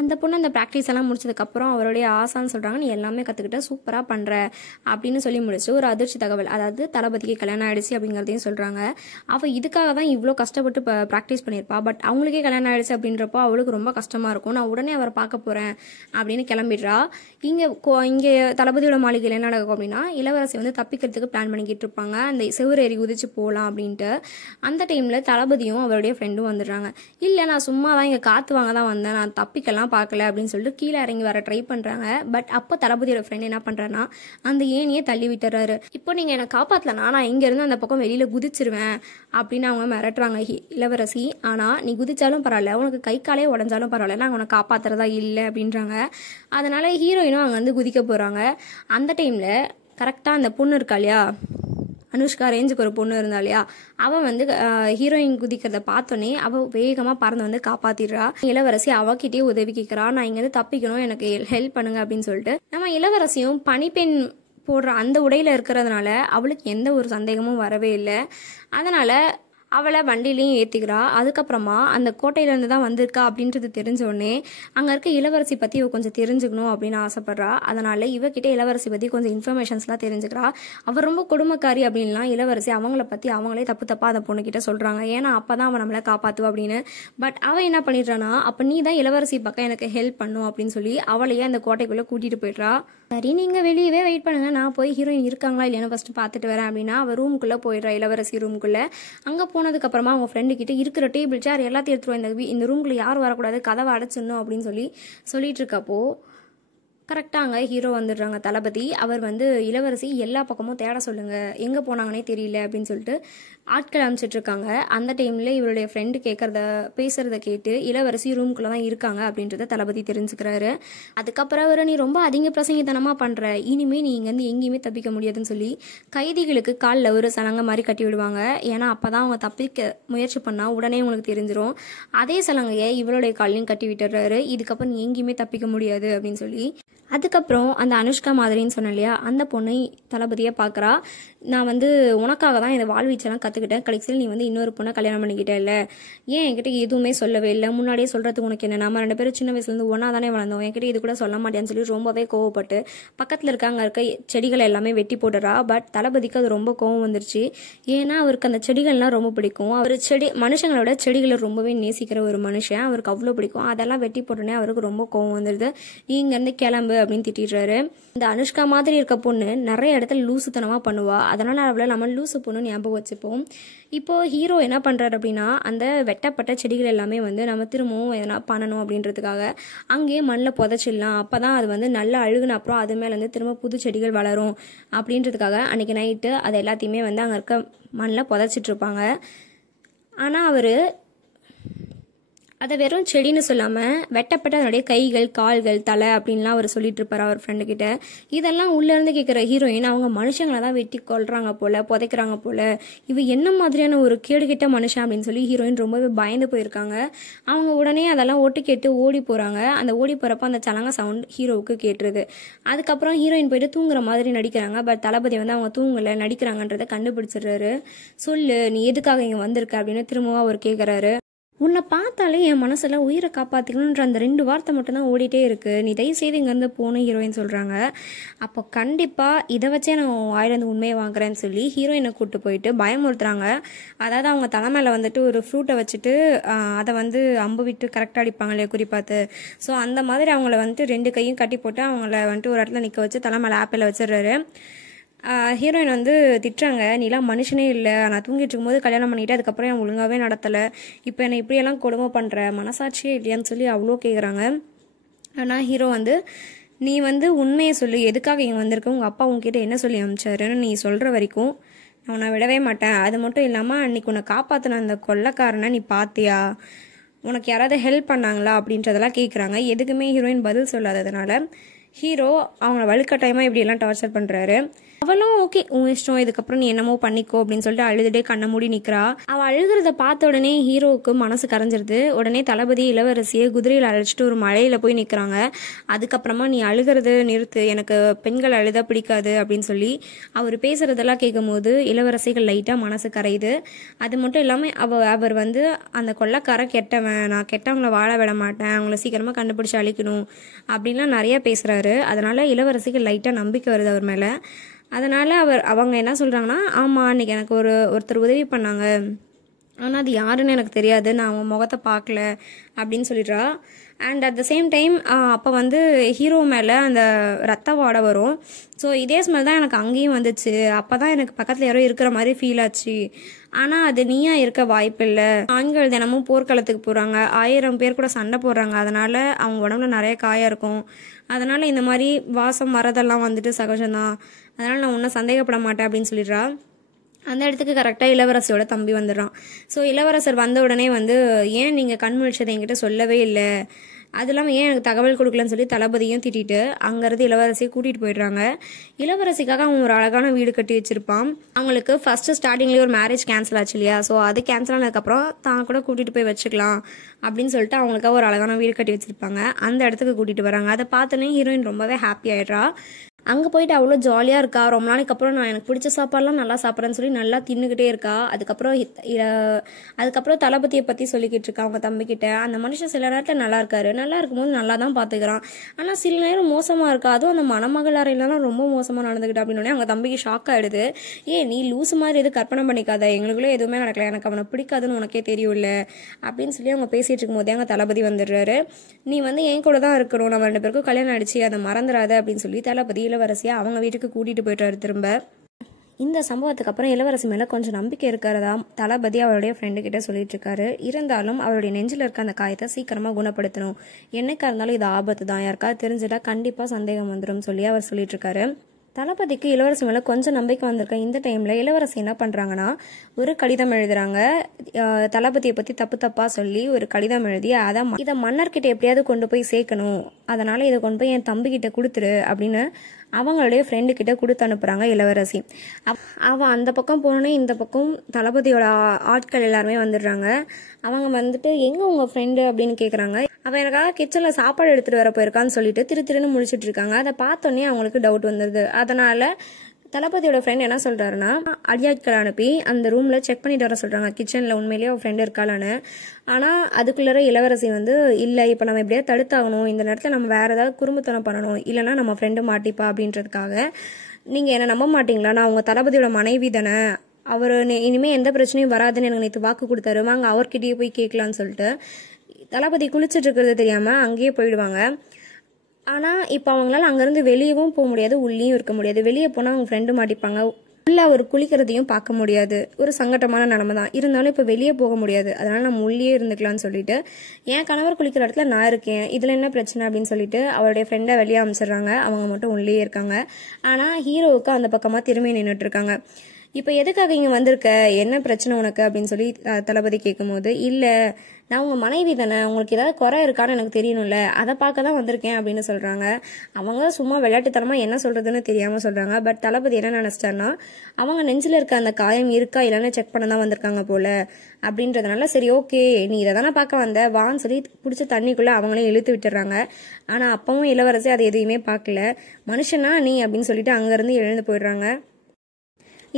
அந்த பொண்ணு அந்த ப்ராக்டிஸ் எல்லாம் முடிச்சதுக்கப்புறம் அவருடைய ஆசான்னு சொல்கிறாங்க, நீ எல்லாமே கற்றுக்கிட்ட, சூப்பராக பண்ணுற அப்படின்னு சொல்லி முடிச்சு ஒரு அதிர்ச்சி தகவல், அதாவது தளபதிக்கு கல்யாணம் ஆகிடுச்சு அப்படிங்கிறதையும் சொல்கிறாங்க. அவள் இதுக்காக தான் இவ்வளோ கஷ்டப்பட்டு ப்ராக்டிஸ் பண்ணியிருப்பா. பட் அவங்களுக்கே கல்யாணம் ஆகிடுச்சு அப்படின்றப்போ அவளுக்கு ரொம்ப கஷ்டமாக இருக்கும். நான் உடனே அவரை பார்க்க போகிறேன் அப்படின்னு கிளம்பிடுறா. இங்கே தளபதியோட மாளிகையில் என்ன நடக்கும் அப்படின்னா, இளவரசி வந்து தப்பிக்கிறதுக்கு பிளான் பண்ணிக்கிட்டு இருப்பாங்க, அந்த செவ்வறு ஏறி குதிச்சு போகலாம் அப்படின்ட்டு. அந்த டைமில் தளபதியும் அவருடைய ஃப்ரெண்டும் வந்துடுறாங்க. இல்லை, நான் சும்மா தான் இங்கே காற்று வாங்க தான் வந்தேன், நான் தப்பிக்கலாம் பார்க்கல அப்படின்னு சொல்லிட்டு கீழே இறங்கி வர ட்ரை பண்றாங்க. பட் அப்போ தளபதியோட ஃப்ரெண்ட் என்ன பண்றாருன்னா, அந்த ஏணியை தள்ளி விட்டுறாரு. இப்போ நீங்க என்ன காப்பாத்தலனா நான் இங்க இருந்து அந்த பக்கம் வெளியில குதிச்சிருவேன் அப்படின்னு அவங்க மிரட்டுறாங்க இளவரசி. ஆனா நீ குதிச்சாலும் பரவாயில்ல, உனக்கு கை காலே உடஞ்சாலும் பரவாயில்ல, நான் உனக்கு காப்பாத்துறதா இல்லை அப்படின்றாங்க. அதனால ஹீரோயினும் அங்க வந்து குதிக்க போறாங்க. அந்த டைம்ல கரெக்டா அந்த பொண்ணு இருக்கா இல்லையா, அனுஷ்கா ரேஞ்சுக்கு ஒரு பொண்ணு இருந்தா இல்லையா, அவள் வந்து ஹீரோயின் குதிக்கிறத பார்த்தோன்னே அவள் வேகமாக பறந்து வந்து காப்பாத்திடுறா. இளவரசி அவகிட்டே உதவி கேட்குறா, நான் இங்கேருந்து தப்பிக்கணும், எனக்கு ஹெல்ப் பண்ணுங்க அப்படின்னு சொல்லிட்டு. நம்ம இளவரசியும் பனிப்பெண் போடுற அந்த உடையில இருக்கிறதுனால அவளுக்கு எந்த ஒரு சந்தேகமும் வரவே இல்லை. அதனால அவளை வண்டிலையும் ஏற்றிக்கிறா. அதுக்கப்புறமா அந்த கோட்டையிலேருந்து தான் வந்திருக்கா அப்படின்றது தெரிஞ்சோடனே அங்கே இருக்க இளவரசி பற்றி இவ கொஞ்சம் தெரிஞ்சுக்கணும் அப்படின்னு ஆசைப்படுறா. அதனால இவகிட்ட இளவரசி பற்றி கொஞ்சம் இன்ஃபர்மேஷன்ஸ்லாம் தெரிஞ்சுக்கிறா. அவர் ரொம்ப கொடுமைக்காரி அப்படின்லாம் இளவரசி அவங்கள பற்றி அவங்களே தப்பாக அந்த பொண்ணுக்கிட்ட சொல்கிறாங்க. ஏன்னா அப்போ தான் அவன் நம்மளை காப்பாற்றுவா அப்படின்னு. பட் அவன் என்ன பண்ணிடுறானா, அப்போ நீ தான் இளவரசி பக்கம் எனக்கு ஹெல்ப் பண்ணும் அப்படின்னு சொல்லி அவளையே அந்த கோட்டைக்குள்ளே கூட்டிகிட்டு போயிடுறா. சரி, நீங்கள் வெளியவே வெயிட் பண்ணுங்கள், நான் போய் ஹீரோயின் இருக்காங்களா இல்லைன்னு ஃபஸ்ட்டு பார்த்துட்டு வரேன் அப்படின்னா அவள் ரூமுக்குள்ளே போயிடுறா, இளவரசி ரூமுக்குள்ளே. அங்கே போனதுக்கப்புறமா அவங்க ஃப்ரெண்டு கிட்ட இருக்கிற டேபிள் சேர் எல்லாத்தையும் எடுத்துருவோம், இந்த ரூம்குள்ளே யாரும் வரக்கூடாது, கதவை அடைச்சிடணும் அப்படின்னு சொல்லிட்டு இருக்கப்போ கரெக்டாக அங்கே ஹீரோ வந்துடுறாங்க தளபதி. அவர் வந்து இளவரசி எல்லா பக்கமும் தேட சொல்லுங்க, எங்கே போனாங்கன்னே தெரியல அப்படின்னு சொல்லிட்டு ஆட்கள் அனுப்பிச்சிட்டு இருக்காங்க. அந்த டைமில் இவருடைய ஃப்ரெண்டு பேசுறத கேட்டு இளவரசி ரூம்குள்ளே தான் இருக்காங்க அப்படின்றத தளபதி தெரிஞ்சுக்கிறாரு. அதுக்கப்புறம் அவர், நீ ரொம்ப அதிக பிரசங்கித்தனமாக பண்ணுற, இனிமேல் நீ இங்கேருந்து எங்கேயுமே தப்பிக்க முடியாதுன்னு சொல்லி கைதிகளுக்கு காலில் ஒரு சலங்கை மாதிரி கட்டி விடுவாங்க. ஏன்னா அப்போ தான் அவங்க தப்பிக்க முயற்சி பண்ணால் உடனே உங்களுக்கு தெரிஞ்சிடும். அதே சலங்கையை இவளுடைய காலையும் கட்டி விட்டுறாரு. இதுக்கப்புறம் நீ எங்கேயுமே தப்பிக்க முடியாது அப்படின்னு சொல்லி. அதுக்கப்புறம் அந்த அனுஷ்கா மாதிரின்னு சொன்னேன் இல்லையா, அந்த பொண்ணை தளபதியை பார்க்குறா. நான் வந்து உனக்காக தான் இந்த வாழ்வீச்செல்லாம் கற்றுக்கிட்டேன், கடைசியில் நீ வந்து இன்னொரு பொண்ணை கல்யாணம் பண்ணிக்கிட்டே இல்லை, ஏன் என்கிட்ட எதுவுமே சொல்லவே இல்லை, முன்னாடியே சொல்கிறதுக்கு உனக்கு என்ன, நம்ம 2 பேரும் சின்ன வயசுலேருந்து ஒன்றா தானே வளர்ந்தோம், என்கிட்ட இது கூட சொல்ல மாட்டேன்னு சொல்லி ரொம்பவே கோவப்பட்டு பக்கத்தில் இருக்க செடிகளை எல்லாமே வெட்டி போட்டுறா. பட் தளபதிக்கு அது ரொம்ப கோவம் வந்துருச்சு. ஏன்னா அவருக்கு அந்த செடிகள்லாம் ரொம்ப பிடிக்கும். அவர் மனுஷங்களோட செடிகளை ரொம்பவே நேசிக்கிற ஒரு மனுஷன், அவருக்கு அவ்வளோ பிடிக்கும். அதெல்லாம் வெட்டி போட்டோன்னே அவருக்கு ரொம்ப கோவம் வந்துடுது. நீ இங்கேருந்து கிளம்பு அப்படின்னு திட்டிடுறாரு. இந்த அனுஷ்கா மாதிரி இருக்க பொண்ணு நிறைய இடத்துல லூசுத்தனமாக பண்ணுவா, அதனால அவளை நம்ம லூசு பொண்ணு ஞாபகம் வச்சுப்போம். இப்போ ஹீரோ என்ன பண்றாரு அப்படின்னா, அந்த வெட்டப்பட்ட செடிகள் எல்லாமே வந்து நம்ம திரும்பவும் எதனா பண்ணணும் அப்படின்றதுக்காக அங்கேயே மண்ணில் புதைச்சிடலாம், அப்பதான் அது வந்து நல்லா அழுகுன அப்புறம் அது மேல வந்து திரும்ப புது செடிகள் வளரும் அப்படின்றதுக்காக அன்னைக்கு நைட்டு அது எல்லாத்தையுமே வந்து அங்கே இருக்க மண்ணில் புதைச்சிட்டு இருப்பாங்க. ஆனால் அவர் அதை வெறும் செடின்னு சொல்லாமல் வெட்டப்பட்ட அதனுடைய கைகள், கால்கள், தலை அப்படின்லாம் அவர் சொல்லிட்டு இருப்பார் அவர் ஃப்ரெண்டுக்கிட்ட. இதெல்லாம் உள்ளேருந்து கேட்குற ஹீரோயின், அவங்க மனுஷங்களை தான் வெட்டி கொல்றாங்க போல, புதைக்கிறாங்க போல, இவ என்ன மாதிரியான ஒரு கேடுகிட்ட மனுஷன் அப்படின்னு சொல்லி ஹீரோயின் ரொம்பவே பயந்து போயிருக்காங்க. அவங்க உடனே அதெல்லாம் ஒட்டு கேட்டு ஓடி போகிறாங்க. அந்த ஓடி போகிறப்ப அந்த சலங்க சவுண்ட் ஹீரோவுக்கு கேட்டுருது. அதுக்கப்புறம் ஹீரோயின் போயிட்டு தூங்குற மாதிரி நடிக்கிறாங்க. பட் தளபதி வந்து அவங்க தூங்கலை, நடிக்கிறாங்கன்றதை கண்டுபிடிச்சிடுறாரு. சொல்லு, நீ எதுக்காக இங்கே வந்திருக்க அப்படின்னு திரும்பவும் அவர் கேட்குறாரு. உன்னை பார்த்தாலே என் மனசில் உயிரை காப்பாற்றிக்கணுன்ற அந்த 2 வார்த்தை மட்டும்தான் ஓடிட்டே இருக்கு, நீ தயவு செய்து இங்கேருந்து போகணும் ஹீரோயின் சொல்கிறாங்க. அப்போ கண்டிப்பாக இதை வச்சே நான் ஆயிரம் உண்மையை வாங்குறேன்னு சொல்லி ஹீரோயினை கூப்பிட்டு போயிட்டு பயமுறுத்துறாங்க. அதாவது அவங்க தலைமையில் வந்துட்டு ஒரு ஃப்ரூட்டை வச்சுட்டு அதை வந்து அம்பு விட்டு கரெக்டாக அடிப்பாங்க இல்லையா குறி பார்த்து. ஸோ அந்த மாதிரி அவங்கள வந்துட்டு 2 கையும் கட்டி போட்டு அவங்கள வந்துட்டு ஒரு இடத்துல நிற்க வச்சு தலைமையில் ஆப்பிள் வச்சிடுறாரு. ஹீரோயின் வந்து திட்டுறாங்க, நீலாம் மனுஷனே இல்லை, நான் தூங்கிட்டு இருக்கும்போது கல்யாணம் பண்ணிட்டு அதுக்கப்புறம் என் ஒழுங்காகவே நடத்தலை, இப்போ என்னை இப்படியெல்லாம் கொடுமை பண்ணுற, மனசாட்சியே இல்லையான்னு சொல்லி அவ்வளோ கேட்குறாங்க. ஆனால் ஹீரோ வந்து, நீ வந்து உண்மையை சொல்லு, எதுக்காக இங்கே வந்திருக்க, உங்கள் அப்பா உங்ககிட்ட என்ன சொல்லி அனுப்பிச்சாருன்னு நீ சொல்கிற வரைக்கும் நான் உன்னை விடவே மாட்டேன். அது மட்டும் இல்லாமல் அன்றைக்கி உன்னை காப்பாற்றின அந்த கொள்ளைக்காரனை நீ பார்த்தியா, உனக்கு யாராவது ஹெல்ப் பண்ணாங்களா அப்படின்றதெல்லாம் கேட்குறாங்க. எதுக்குமே ஹீரோயின் பதில் சொல்லாததுனால ஹீரோ அவங்கள வலுக்கட்டாயமாக இப்படியெல்லாம் டார்ச்சர் பண்ணுறாரு. அவளும் ஓகே உன் இஷ்டம், இதுக்கப்புறம் நீ என்னமோ பண்ணிக்கோ அப்படின்னு சொல்லிட்டு அழுதுட்டே கண்ணை மூடி நிற்கிறா. அவள் அழுகிறத பார்த்த உடனே ஹீரோவுக்கு மனசு கரைஞ்சிருது. உடனே தளபதி இளவரசியை குதிரையில் அழைச்சிட்டு ஒரு மலையில் போய் நிற்கிறாங்க. அதுக்கப்புறமா நீ அழுகிறது நிறுத்து, எனக்கு பெண்கள் அழுத பிடிக்காது அப்படின்னு சொல்லி அவர் பேசுகிறதெல்லாம் கேட்கும் போது இளவரசிகள் லைட்டாக மனசு கரையுது. அது மட்டும் இல்லாமல் அவர் வந்து அந்த கொள்ளைக்கார கெட்டவன், நான் கெட்டவங்களை வாழ விட மாட்டேன், அவங்கள சீக்கிரமாக கண்டுபிடிச்சி அழிக்கணும் அப்படின்லாம் நிறையா பேசுகிறாரு. அதனால் இளவரசிகள் லைட்டாக நம்பிக்கை வருது அவர் மேலே. அதனால் அவங்க என்ன சொல்கிறாங்கன்னா, ஆமாம் அன்றைக்கி எனக்கு ஒருத்தர் உதவி பண்ணாங்க, ஆனால் அது யாருன்னு எனக்கு தெரியாது, நான் அவன் முகத்தை பார்க்கல அப்படின்னு சொல்லிடுறா. And at the same time அப்போ வந்து ஹீரோ மேலே அந்த ரத்த வாடை வரும். ஸோ இதே ஸ்மெல் தான் எனக்கு அங்கேயும் வந்துச்சு. அப்போ தான் எனக்கு பக்கத்தில் யாரோ இருக்கிற மாதிரி ஃபீல் ஆச்சு. ஆனால் அது நீயா இருக்க வாய்ப்பில்லை. ஆண்கள் தினமும் போர்க்களத்துக்கு போகிறாங்க, 1000 பேர் கூட சண்டை போடுறாங்க, அதனால் அவங்க உடம்புல நிறைய காயம் இருக்கும். அதனால் இந்த மாதிரி வாசம் வரதெல்லாம் வந்துட்டு சகஜம்தான், அதனால் நான் ஒன்றும் சந்தேகப்பட மாட்டேன் அப்படின்னு சொல்லிடுறா. அந்த இடத்துக்கு கரெக்டாக இளவரசியோட தம்பி வந்துடுறான். ஸோ இளவரசர் வந்த உடனே வந்து ஏன் நீங்கள் கண் முழிச்சதை என்கிட்ட சொல்லவே இல்லை, அது இல்லாமல் ஏன் எனக்கு தகவல் கொடுக்கலன்னு சொல்லி தளபதியும் திட்டிட்டு அங்கேருந்து இளவரசியை கூட்டிகிட்டு போயிடுறாங்க. இளவரசிக்காக அவன் ஒரு அழகான வீடு கட்டி வச்சிருப்பான். அவங்களுக்கு ஃபர்ஸ்ட் ஸ்டார்டிங்லேயே ஒரு மேரேஜ் கேன்சல் ஆச்சு இல்லையா, ஸோ அது கேன்சல் ஆனதுக்கப்புறம் தான் கூட கூட்டிகிட்டு போய் வச்சுக்கலாம் அப்படின்னு சொல்லிட்டு அவங்களுக்காக ஒரு அழகான வீடு கட்டி வச்சிருப்பாங்க. அந்த இடத்துக்கு கூட்டிகிட்டு வராங்க. அதை பார்த்தோன்னே ஹீரோயின் ரொம்பவே ஹாப்பி ஆயிடுறா. அங்கே போயிட்டு அவ்வளோ ஜாலியாக இருக்கா. ரொம்ப நாளைக்கு அப்புறம் நான் எனக்கு பிடிச்ச சாப்பாடுலாம் நல்லா சாப்பிட்றேன்னு சொல்லி நல்லா தின்னுக்கிட்டே இருக்கா. அதுக்கப்புறம் தளபதியை பற்றி சொல்லிக்கிட்டு இருக்கா அவங்க தம்பிக்கிட்ட. அந்த மனுஷன் சில நேரத்தில் நல்லா இருக்காரு, நல்லா இருக்கும்போது நல்லா தான் பார்த்துக்கிறான், ஆனால் சில நேரம் மோசமாக இருக்கா. அதுவும் அந்த மணமகள் அறையிலலாம் ரொம்ப மோசமாக நடந்துக்கிட்டா அப்படின்னு அவங்க தம்பிக்கு ஷாக் ஆகிடுது. நீ லூசு மாதிரி எதுவும் கற்பனை பண்ணிக்காத, எங்களுக்குள்ளே எதுவுமே நடக்கல, எனக்கு அவனை பிடிக்காதுன்னு உனக்கே தெரியும்ல அப்படின்னு சொல்லி அவங்க பேசிகிட்டு இருக்கும்போதே அங்கே தளபதி வந்துடுறாரு. நீ வந்து என் கூட தான் இருக்கணும், நம்ம 2 பேருக்கும் கல்யாணம் ஆயிடுச்சு, அதை மறந்துடாத அப்படின்னு சொல்லி தளபதி இளவரசியை அவங்க வீட்டுக்கு கூட்டிகிட்டு போயிட்டாரு திரும்ப. இந்த சம்பவத்துக்கு அப்புறம் இளவரசி மேலே கொஞ்சம் நம்பிக்கை இருக்கிறதா தளபதி அவருடைய ஃப்ரெண்டு கிட்ட சொல்லிட்டு இருக்காரு. இருந்தாலும் அவருடைய நெஞ்சில் இருக்க அந்த காயத்தை சீக்கிரமாக குணப்படுத்தணும், என்னைக்கா இருந்தாலும் இது ஆபத்து தான், யாருக்காவது தெரிஞ்சுட்டா கண்டிப்பாக சந்தேகம் வந்துடும் சொல்லி அவர் சொல்லிட்டு இருக்காரு. தளபதிக்கு இளவரசி மேலே கொஞ்சம் நம்பிக்கை வந்திருக்க இந்த டைமில் இளவரசி என்ன பண்ணுறாங்கன்னா ஒரு கடிதம் எழுதுறாங்க. தளபதியை பற்றி தப்பாக சொல்லி ஒரு கடிதம் எழுதி இதை மன்னர்கிட்ட எப்படியாவது கொண்டு போய் சேர்க்கணும், அதனால் இதை கொண்டு போய் என் தம்பிக்கிட்ட கொடுத்துரு அப்படின்னு அவங்களுடைய ஃப்ரெண்டு கிட்ட கொடுத்து அனுப்புகிறாங்க இளவரசி. அவள் அந்த பக்கம் போனோன்னே இந்த பக்கம் தளபதியோட ஆட்கள் எல்லாருமே வந்துடுறாங்க. அவங்க வந்துட்டு எங்கே உங்கள் ஃப்ரெண்டு அப்படின்னு கேட்குறாங்க. அவன் எனக்காக கிச்சனில் சாப்பாடு எடுத்துகிட்டு வர போயிருக்கான்னு சொல்லிட்டு திருன்னு முழிச்சிட்டு இருக்காங்க. அதை பார்த்தோன்னே அவங்களுக்கு டவுட் வந்துடுது. அதனால் தளபதியோட ஃப்ரெண்ட் என்ன சொல்கிறாருன்னா அடியாட்களை அனுப்பி அந்த ரூமில் செக் பண்ணிட்டு வர சொல்கிறாங்க, கிச்சனில் உண்மையிலேயே அவள் ஃப்ரெண்டு இருக்காளான்னு. ஆனால் அதுக்குள்ளே இளவரசி வந்து இல்லை, இப்போ நம்ம எப்படியா தடுத்தாகணும், இந்த நேரத்தில் நம்ம வேறு ஏதாவது குறும்புத்தனம் பண்ணணும், இல்லைனா நம்ம ஃப்ரெண்டு மாட்டிப்பா அப்படின்றதுக்காக நீங்கள் என்ன நம்ப மாட்டிங்களா, நான் அவங்க தளபதியோட மனைவி தானே, அவர் இனிமேல் எந்த பிரச்சனையும் வராதுன்னு எனக்கு நேற்று வாக்கு கொடுத்தாரு, வாங்க அவர்கிட்டயே போய் கேட்கலான்னு சொல்லிட்டு தளபதி குளிச்சுட்டு இருக்கிறது தெரியாமல் அங்கேயே போயிடுவாங்க. ஆனால் இப்போ அவங்களால அங்கேருந்து வெளியவும் போக முடியாது, உள்ளேயும் இருக்க முடியாது. வெளியே போனால் அவங்க ஃப்ரெண்டு மாட்டிப்பாங்க, உள்ளே அவர் குளிக்கிறதையும் பார்க்க முடியாது, ஒரு சங்கட்டமான நிலைமை தான். இருந்தாலும் இப்போ வெளியே போக முடியாது, அதனால் நம்ம உள்ளே இருந்துக்கலாம்னு சொல்லிட்டு என் கணவர் குளிக்கிற இடத்துல நான் இருக்கேன், இதில் என்ன பிரச்சனை அப்படின்னு சொல்லிட்டு அவருடைய ஃப்ரெண்டை வெளியே அமைச்சிடுறாங்க. அவங்க மட்டும் உள்ளே இருக்காங்க. ஆனால் ஹீரோவுக்கு அந்த பக்கமாக திரும்பி நின்றுட்டு இருக்காங்க. இப்போ எதுக்காக இங்கே வந்திருக்க, என்ன பிரச்சனை உனக்கு அப்படின்னு சொல்லி தளபதி கேட்கும்போது, இல்லை நான் உங்கள் மனைவி தானே, உங்களுக்கு ஏதாவது குறை இருக்கான்னு எனக்கு தெரியணும்ல, அதை பார்க்க தான் வந்திருக்கேன் அப்படின்னு சொல்கிறாங்க. அவங்க சும்மா விளையாட்டுத்தனமாக என்ன சொல்கிறதுன்னு தெரியாமல் சொல்கிறாங்க. பட் தளபதி என்ன நினச்சிட்டாருன்னா அவங்க நெஞ்சில் இருக்க அந்த காயம் இருக்கா இல்லைன்னு செக் பண்ண தான் வந்திருக்காங்க போல் அப்படின்றதுனால சரி ஓகே நீ இதை தானே பார்க்க வந்த வான்னு சொல்லி பிடிச்ச தண்ணிக்குள்ளே அவங்களே இழுத்து விட்டுறாங்க. ஆனால் அப்பவும் இளவரசி அதை எதையுமே பார்க்கல. மனுஷனா நீ அப்படின்னு சொல்லிட்டு அங்கேருந்து எழுந்து போயிடுறாங்க.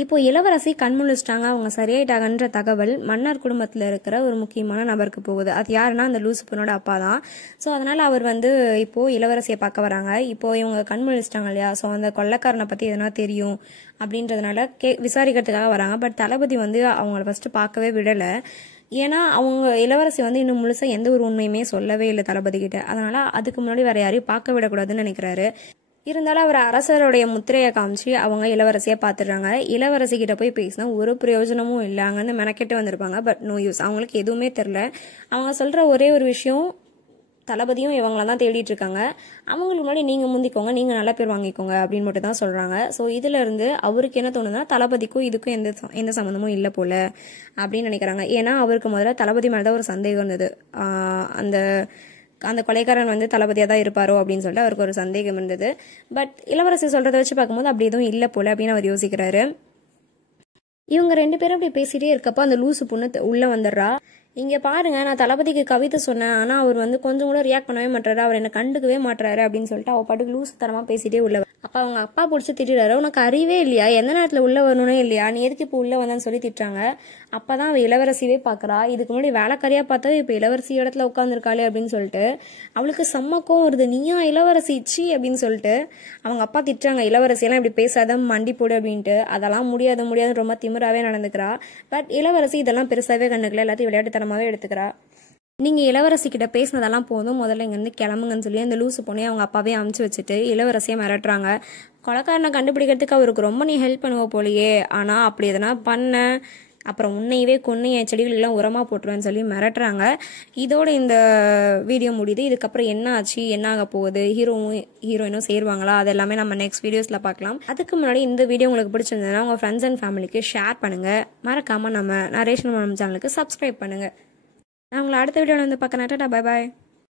இப்போ இளவரசி கண்முழிச்சிட்டாங்க, அவங்க சரியாயிட்டாங்கன்ற தகவல் மன்னர் குடும்பத்தில் இருக்கிற ஒரு முக்கியமான நபருக்கு போகுது. அது யாருன்னா அந்த லூசுப்பனோட அப்பா தான். ஸோ அதனால் அவர் வந்து இப்போது இளவரசியை பார்க்க வராங்க. இப்போது இவங்க கண்முழிச்சிட்டாங்க இல்லையா, ஸோ அந்த கொள்ளைக்காரனை பற்றி எதனா தெரியும் அப்படின்றதுனால விசாரிக்கிறதுக்காக வராங்க. பட் தளபதி வந்து அவங்கள ஃபஸ்ட்டு பார்க்கவே விடலை. ஏன்னா அவங்க இளவரசி வந்து இன்னும் முழுசாக எந்த ஒரு உண்மையுமே சொல்லவே இல்லை தளபதி கிட்ட. அதனால் அதுக்கு முன்னாடி வேறு யாரையும் பார்க்க விடக்கூடாதுன்னு நினைக்கிறாரு. இருந்தாலும் அவர் அரசருடைய முத்திரையை காமிச்சு அவங்க இளவரசியை பார்த்துடுறாங்க. இளவரசி கிட்ட போய் பேசினா ஒரு பிரயோஜனமும் இல்லை, அங்கே வந்து மெனக்கெட்டு வந்திருப்பாங்க. பட் நோ யூஸ், அவங்களுக்கு எதுவுமே தெரில. அவங்க சொல்கிற ஒரே ஒரு விஷயம் தளபதியும் இவங்கள தான் தேடிட்டு இருக்காங்க, அவங்களுக்கு முன்னாடி நீங்கள் முந்திக்கோங்க, நீங்கள் நல்ல பேர் வாங்கிக்கோங்க அப்படின்னு மட்டும் தான் சொல்கிறாங்க. ஸோ இதிலிருந்து அவருக்கு என்ன தோணுதுன்னா தளபதிக்கும் இதுக்கும் எந்த சம்மந்தமும் இல்லை போல அப்படின்னு நினைக்கிறாங்க. ஏன்னா அவருக்கு முதல்ல தளபதி மேலே தான் ஒரு சந்தேகம் இருந்தது. அந்த அந்த கொலைக்காரன் வந்து தளபதியாக தான் இருப்பாரோ அப்படின்னு சொல்லிட்டு அவருக்கு ஒரு சந்தேகம் இருந்தது. பட் இளவரசி சொல்கிறத வச்சு பார்க்கும்போது அப்படி எதுவும் இல்லை போல அப்படின்னு அவர் யோசிக்கிறாரு. இவங்க 2 பேரும் அப்படி பேசிட்டே இருக்கப்போ அந்த லூசு பொண்ணு உள்ளே வந்துடுறா. இங்கே பாருங்க, நான் தளபதிக்கு கவிதை சொன்னேன், ஆனால் அவர் வந்து கொஞ்சம் கூட ரியாக்ட் பண்ணவே மாட்டாரு, அவர் என்னை கண்டுக்கவே மாட்டாரு அப்படின்னு சொல்லிட்டு அவள் பாட்டுக்கு லூசு தரமாக பேசிட்டே உள்ள. அப்போ அவங்க அப்பா பிடிச்சி திட்டாரு, உனக்கு அறிவே இல்லையா, எந்த நேரத்தில் உள்ளே வரணும்னே இல்லையா, நீ எதுக்கு இப்போ உள்ளே வந்தான்னு சொல்லி திட்டுறாங்க. அப்போ தான் அவள் இளவரசியே பார்க்குறா. இதுக்கு முன்னாடி வேலைக்காரியாக பார்த்தா இப்போ இளவரசி இடத்துல உட்காந்துருக்காளே அப்படின்னு சொல்லிட்டு அவளுக்கு செம்மக்கம் வருது. நீயா இளவரசி சி அப்படின்னு சொல்லிட்டு அவங்க அப்பா திட்டுறாங்க, இளவரசியெல்லாம் இப்படி பேசாத மண்டி போடு அப்படின்ட்டு. அதெல்லாம் முடியாதுன்னு ரொம்ப திமிராகவே நடந்துக்கிறா. பட் இளவரசி இதெல்லாம் பெருசாகவே கண்டுக்கல, எல்லாத்தையும் விளையாட்டுத்தனமாகவே எடுத்துக்கிறா. நீங்கள் இளவரசி கிட்ட பேசினதெல்லாம் போதும், முதல்ல இங்கேருந்து கிளம்புங்கன்னு சொல்லி அந்த லூசு பொண்ணே அவங்க அப்பாவே அமுச்சு வச்சுட்டு இளவரசியை மிரட்டுறாங்க. கொலைக்காரனை கண்டுபிடிக்கிறதுக்கு அவருக்கு ரொம்ப நீ ஹெல்ப் பண்ணுவ போலையே, ஆனால் அப்படி எதனா பண்ண அப்புறம் உன்னையவே கொன்று என் செடிகளெல்லாம் உரமாக போட்டுருவேன்னு சொல்லி மிரட்டுறாங்க. இதோட இந்த வீடியோ முடியுது. இதுக்கப்புறம் என்ன ஆச்சு, என்ன ஆக போகுது, ஹீரோயினும் சேருவாங்களா, அது எல்லாமே நம்ம நெக்ஸ்ட் வீடியோஸில் பார்க்கலாம். அதுக்கு முன்னாடி இந்த வீடியோ உங்களுக்கு பிடிச்சிருந்ததுன்னா உங்கள் ஃப்ரெண்ட்ஸ் அண்ட் ஃபேமிலிக்கு ஷேர் பண்ணுங்கள். மறக்காமல் நம்ம நரேஷன் சேனலுக்கு சப்ஸ்கிரைப் பண்ணுங்கள். நான் உங்களை அடுத்த வீடியோவில் வந்து பார்க்கறேன். Tata, bye bye.